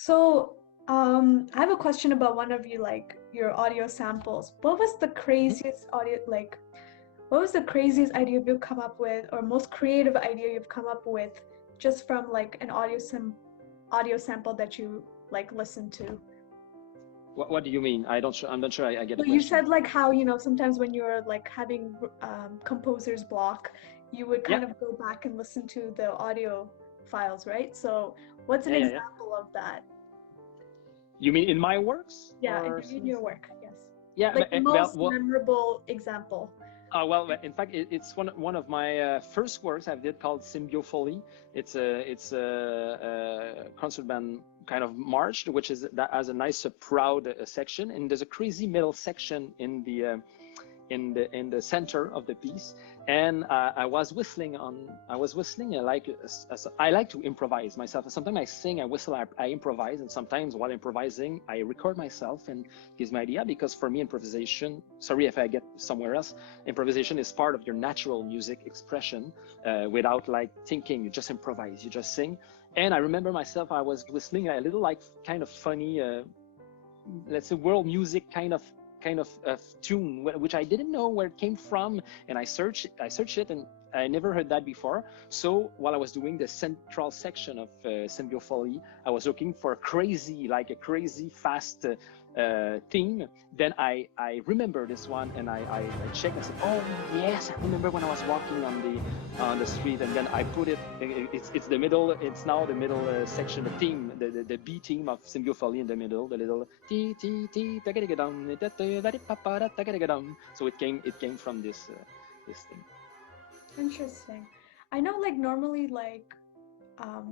So, I have a question about one of your audio samples. What was the Mhm. craziest what was the craziest idea you've come up with, or most creative idea you've come up with, just from like an audio sample that you like listened to? What do you mean? I'm not sure I get So the you question. said like how, sometimes when you're like having composer's block, you would Yeah, kind of go back and listen to the audio files, right? So what's an yeah. example of that? You mean in my works Yeah, or in your work, yes. yeah? Like the Well, most memorable example. in fact, it's one of my first works I did called Symbiophily. It's a concert band kind of march, which is that has a nice proud section, and there's a crazy middle section in the center of the piece, and I was whistling I like to improvise myself. Sometimes I sing, I whistle, I improvise, and sometimes while improvising I record myself and gives my idea, because for me improvisation, sorry if I get somewhere else, improvisation is part of your natural music expression. Without like thinking, you just improvise, you just sing. And I remember myself, I was whistling a little like kind of funny, let's say world music kind of tune, which I didn't know where it came from, and I searched it, and I never heard that before. So while I was doing the central section of Symbiophily, I was looking for a crazy fast theme. Then I remember this one, and I checked. I said, oh yes, I remember when I was walking on the street, and then I put it. It's the middle. It's now the middle section, the theme, the B theme of Symbiophily in the middle, the little t t t tagadigadum, tagadigadum. So it came from this thing. Interesting. I know like normally um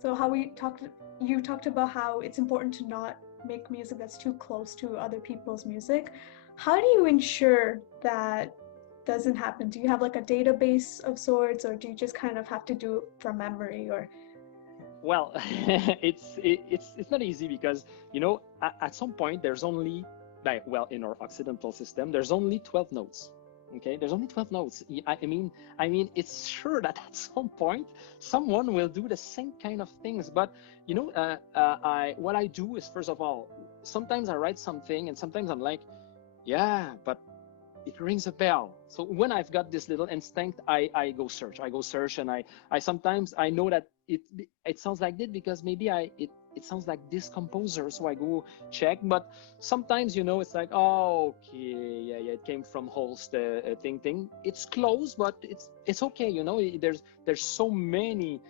so how you talked about how it's important to not make music that's too close to other people's music. How do you ensure that doesn't happen? Do you have like a database of sorts, or do you just kind of have to do it from memory, or Well, it's not easy, because at some point there's only, like, well, in our occidental system there's only 12 notes. Okay, there's only 12 notes. I mean it's sure that at some point someone will do the same kind of things. But I what I do is, first of all, sometimes I write something, and sometimes I'm like, yeah, but it rings a bell. So when I've got this little instinct, I go search, and I sometimes I know that it sounds like this because maybe it sounds like this composer, so I go check. But sometimes it's like, oh, okay, yeah, it came from Holst, thing. It's close, but it's okay. There's so many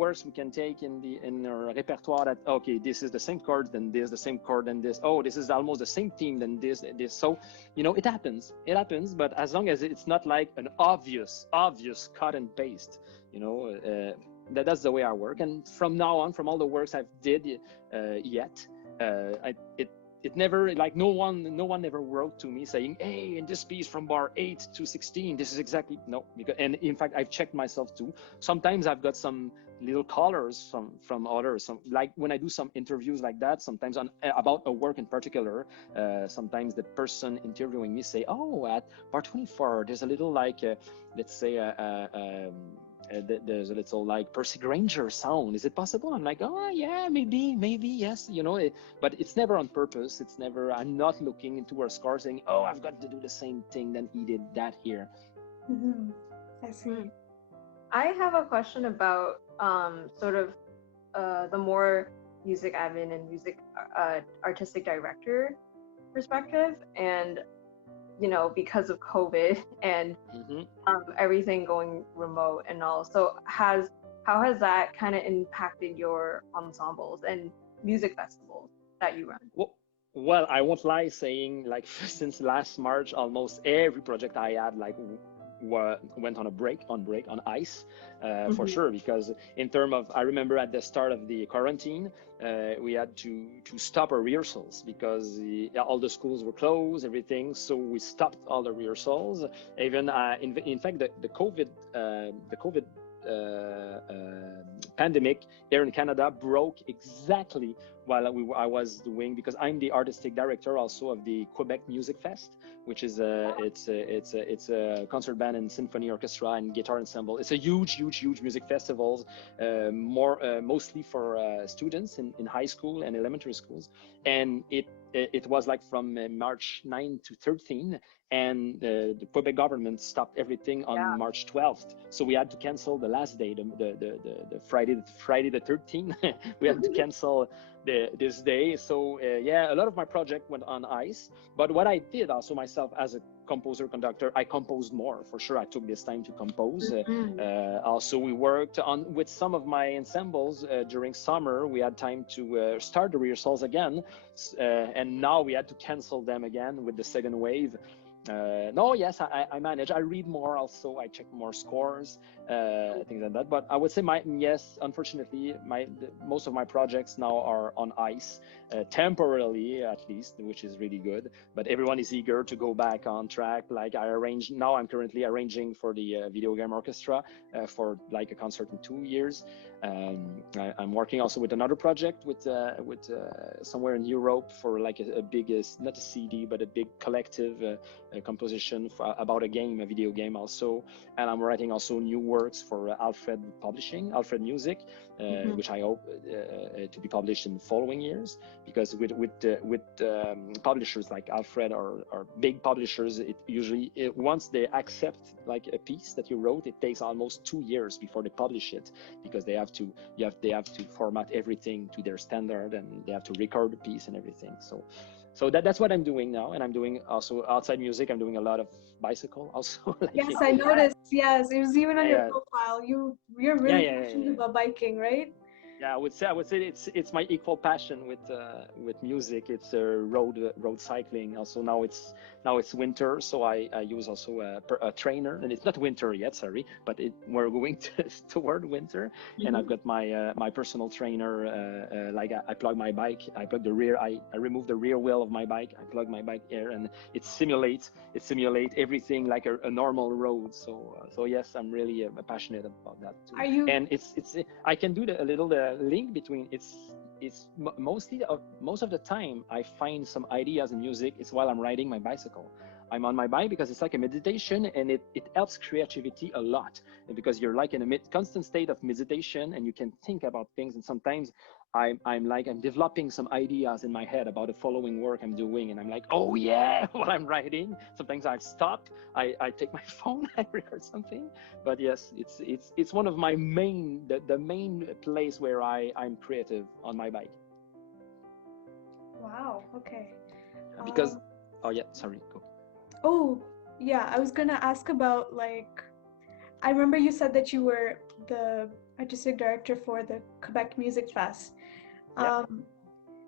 words we can take in our repertoire, that okay, this is the same chord, then this, the same chord, then this. Oh, this is almost the same theme, then this. So it happens, but as long as it's not like an obvious cut and paste, that's the way I work. And from now on, from all the works I've did yet, it never, like, no one ever wrote to me saying, hey, in this piece from bar 8 to 16, this is exactly, no. And in fact, I've checked myself too. Sometimes I've got some little colors from others, like when I do some interviews like that, sometimes about a work in particular. Sometimes the person interviewing me say, oh, at bar 24 there's a little, like, let's say, there's a little, like, Percy Granger sound. Is it possible? I'm like, oh yeah, maybe yes. But it's never on purpose. It's never. I'm not looking into our score saying, oh, I've got to do the same thing, then he did that here. mm-hmm. I see. I have a question about sort of the more music admin and music artistic director perspective, and because of COVID and everything going remote and all. So how has that kind of impacted your ensembles and music festivals that you run? Well, I won't lie saying, like, since last March, almost every project I had, like, went on on ice, for sure. Because in terms of, I remember at the start of the quarantine, we had to stop our rehearsals because all the schools were closed, everything. So we stopped all the rehearsals. Even in fact, the COVID pandemic here in Canada broke exactly while I was doing, because I'm the artistic director also of the Quebec Music Fest, which is it's a concert band and symphony orchestra and guitar ensemble. It's a huge music festival, mostly for students in high school and elementary schools, and it was like from March 9 to 13, and the Quebec government stopped everything on March 12th. So we had to cancel the last day, the Friday the 13th. We had to cancel this day. So yeah, a lot of my project went on ice. But what I did also myself as a composer conductor, I composed more for sure. I took this time to compose. Also, we worked on with some of my ensembles during summer. We had time to start the rehearsals again, and now we had to cancel them again with the second wave. No, yes, I manage. I read more also. I check more scores, things like that. But I would say unfortunately, most of my projects now are on ice, temporarily at least, which is really good. But everyone is eager to go back on track. Like I'm currently arranging for the Video Game Orchestra for like a concert in 2 years. I'm working also with another project with somewhere in Europe for like a big, not a CD, but a big collective composition about a video game also. And I'm writing also new works for Alfred Publishing, Alfred Music, which I hope to be published in the following years, because with publishers like Alfred or big publishers, it usually once they accept like a piece that you wrote, it takes almost 2 years before they publish it, because they have to format everything to their standard, and they have to record the piece and everything. So that's what I'm doing now. And I'm doing also outside music. I'm doing a lot of bicycle also. Like, yes, I noticed. Yes, it was even on your profile. You're really passionate about biking, right? Yeah, I would say it's my equal passion with music. It's road cycling. Also now it's winter, so I use also a trainer, and it's not winter yet, sorry, but we're going toward winter, and I've got my personal trainer. Like I plug my bike, I remove the rear wheel of my bike, I plug my bike here, and it simulates everything like a normal road. So yes, I'm really passionate about that too. Are you? And I can do the link between most of the time I find some ideas in music is while I'm riding my bicycle. I'm on my bike because it's like a meditation, and it helps creativity a lot, because you're like in a constant state of meditation, and you can think about things. And sometimes I'm developing some ideas in my head about the following work I'm doing, and I'm like, oh yeah, while I'm writing. Sometimes I stop, I take my phone, I record something. But yes, it's one of my the main place where I'm creative, on my bike. Wow. Okay. Because oh yeah, sorry, go. Oh yeah, I was gonna ask about, like, I remember you said that you were the artistic director for the Quebec Music Fest. Yeah.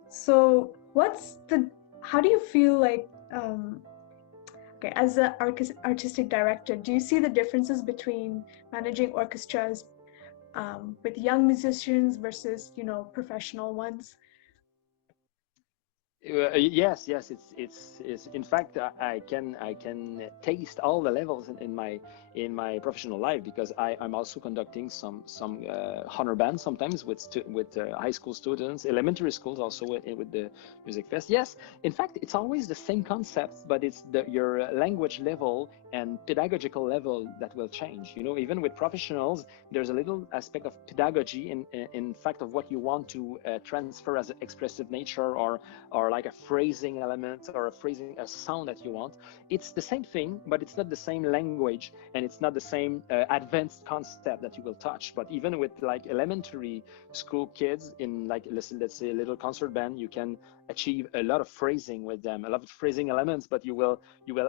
So how do you feel like, okay, as an artistic director, do you see the differences between managing orchestras with young musicians versus, professional ones? Yes, it's in fact I can taste all the levels in my professional life, because I'm also conducting some honor bands sometimes with high school students, elementary schools also with the music fest. Yes, in fact it's always the same concepts, but it's your language level and pedagogical level that will change. Even with professionals, there's a little aspect of pedagogy in fact of what you want to transfer as an expressive nature, or like a phrasing element, or a sound that you want. It's the same thing, but it's not the same language, and it's not the same advanced concept that you will touch. But even with like elementary school kids in like let's say a little concert band, you can achieve a lot of phrasing with them, a lot of phrasing elements, but you will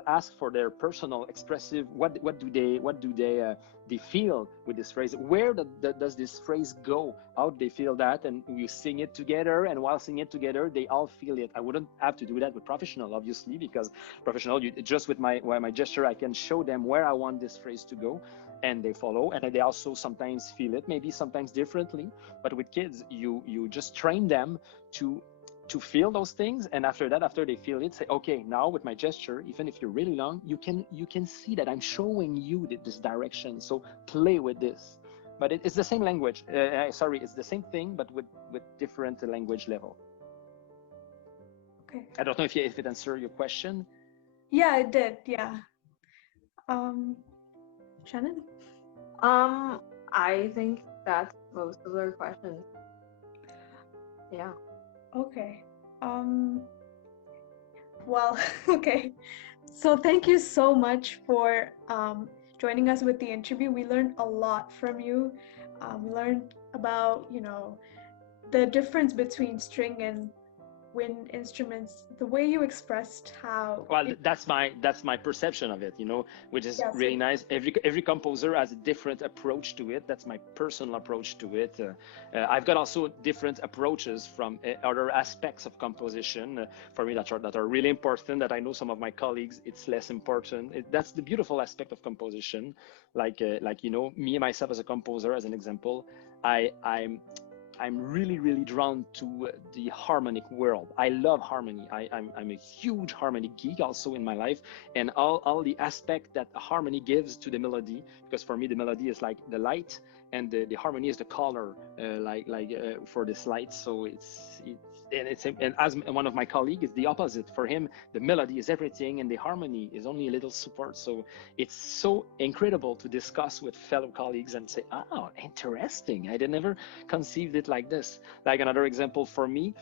ask for their personal expressive, what do they feel with this phrase, where does this phrase go, how do they feel that, and you sing it together, and while singing it together they all feel it. I wouldn't have to do that with professional, obviously, because professional, just with my gesture I can show them where I want this phrase to go, and they follow, and they also sometimes feel it, maybe sometimes differently. But with kids, you just train them to feel those things, and after they feel it, say, okay, now with my gesture, even if you're really long, you can see that I'm showing you this direction, so play with this. but it's the same language. Sorry, it's the same thing, but with different language level. Okay. I don't know if it answered your question. Yeah, it did. Yeah. Shannon? I think that's most of their questions. Yeah. Okay. Well, okay. So thank you so much for joining us with the interview. We learned a lot from you. We learned about, the difference between string and wind instruments, the way you expressed how. Well, that's my perception of it, which is really nice. Every composer has a different approach to it. That's my personal approach to it. I've got also different approaches from other aspects of composition for me that are really important. That I know some of my colleagues it's less important. That's the beautiful aspect of composition. Like me myself as a composer, as an example, I'm really, really drawn to the harmonic world. I love harmony. I'm a huge harmony geek also in my life, and all the aspect that harmony gives to the melody, because for me the melody is like the light, and the harmony is the color, for this light. So and as one of my colleagues, it's the opposite. For him, the melody is everything, and the harmony is only a little support. So it's so incredible to discuss with fellow colleagues and say, "Oh, interesting. I never conceived it like this." Like another example for me,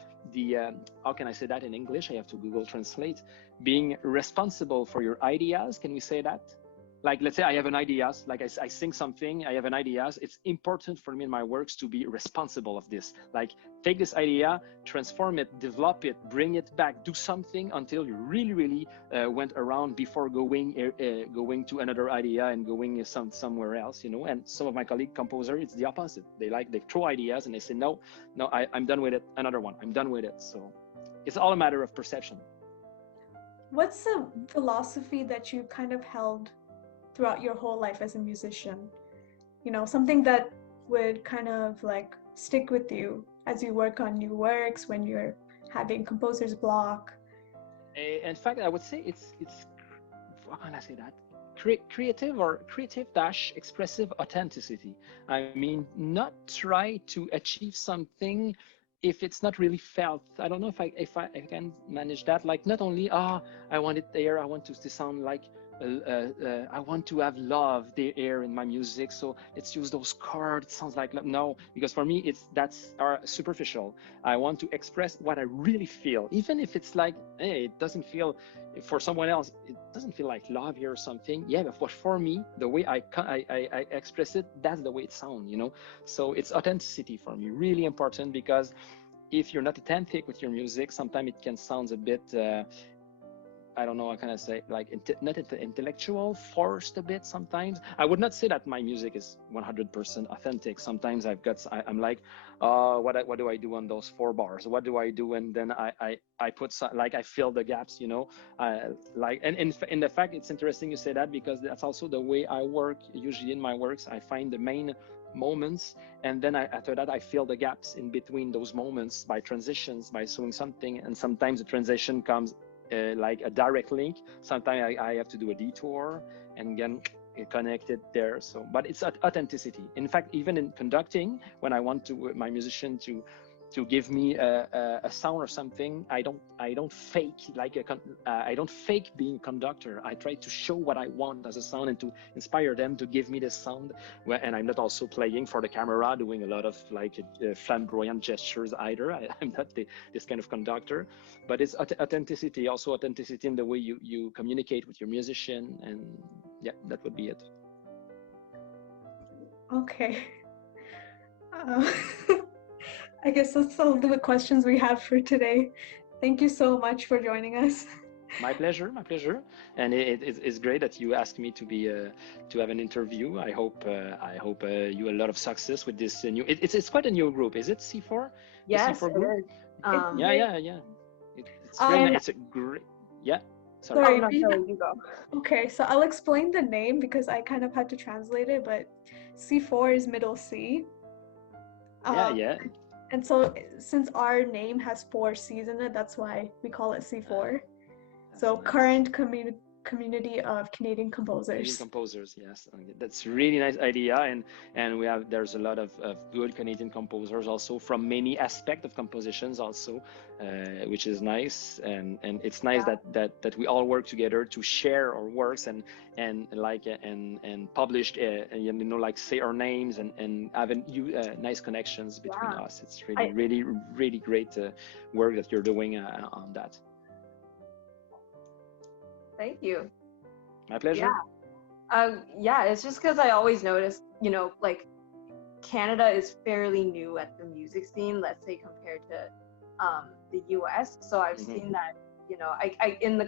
how can I say that in English? I have to Google Translate. Being responsible for your ideas. Can we say that? Like, let's say I have an idea, like I sing something, I have an idea. It's important for me in my works to be responsible of this. Like, take this idea, transform it, develop it, bring it back, do something until you really, really went around before going to another idea and going somewhere else, And some of my colleague composers, it's the opposite. They throw ideas and they say, no, I'm done with it. Another one, I'm done with it. So it's all a matter of perception. What's the philosophy that you kind of held throughout your whole life as a musician? Something that would kind of like stick with you as you work on new works, when you're having composer's block. In fact, I would say it's how can I say that? Creative-expressive authenticity. I mean, not try to achieve something if it's not really felt. I don't know if I can manage that. Like, not only I want it there, I want to sound like I want to have love there in my music, so let's use those chords. It sounds like love. No, because for me that's superficial. I want to express what I really feel, even if it's like, hey, it doesn't feel, for someone else it doesn't feel like love here or something. Yeah, but for me, the way I express it, that's the way it sounds, So it's authenticity for me, really important, because if you're not authentic with your music, sometimes it can sound a bit I don't know, how can I say, like not intellectual, forced a bit sometimes. I would not say that my music is 100% authentic. Sometimes I'm like, what do I do on those 4 bars? What do I do? And then I put I fill the gaps, and in the fact, it's interesting you say that, because that's also the way I work. Usually in my works, I find the main moments, and then after that I fill the gaps in between those moments by transitions, by doing something. And sometimes the transition comes like a direct link. Sometimes I have to do a detour and again connect it there. So, but it's authenticity. In fact, even in conducting, when I want my musician to give me a sound or something, I don't fake I don't fake being conductor. I try to show what I want as a sound and to inspire them to give me the sound. And I'm not also playing for the camera, doing a lot of flamboyant gestures either. I'm not this kind of conductor. But it's authenticity, also authenticity in the way you communicate with your musician. And yeah, that would be it. Okay. I guess that's all the questions we have for today. Thank you so much for joining us. My pleasure. And it's great that you asked me to have an interview. I hope you a lot of success with this new. It's quite a new group. Is it C4? Yes, C4 group? it is. Yeah. It's great. It's a great. Yeah. Sorry, you go. Okay, so I'll explain the name because I kind of had to translate it, but C4 is middle C. Yeah. And so since our name has 4 C's in it, that's why we call it C4. So nice. Current community of Canadian Canadian composers. composers, yes, that's really nice idea, and there's a lot of good Canadian composers also from many aspects of compositions also, which is nice, and it's nice that we all work together to share our works and like and publish, like say our names and have nice connections between us. It's really great work that you're doing on that. Thank you. My pleasure. Yeah, it's just because I always noticed, like Canada is fairly new at the music scene, let's say compared to the US. So I've seen that, I in the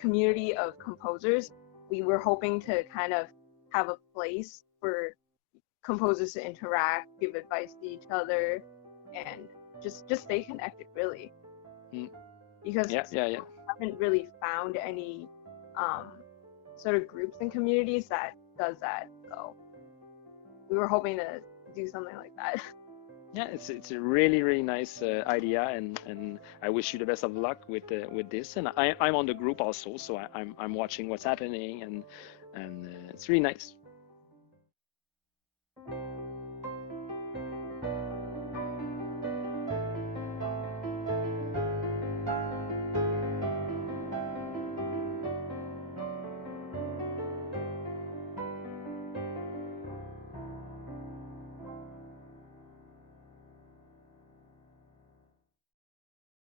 community of composers, we were hoping to kind of have a place for composers to interact, give advice to each other, and just stay connected, really. Because I haven't really found any sort of groups and communities that does that. So we were hoping to do something like that. Yeah, it's a really nice idea, and I wish you the best of luck with this. And I'm on the group also, so I'm watching what's happening, and it's really nice.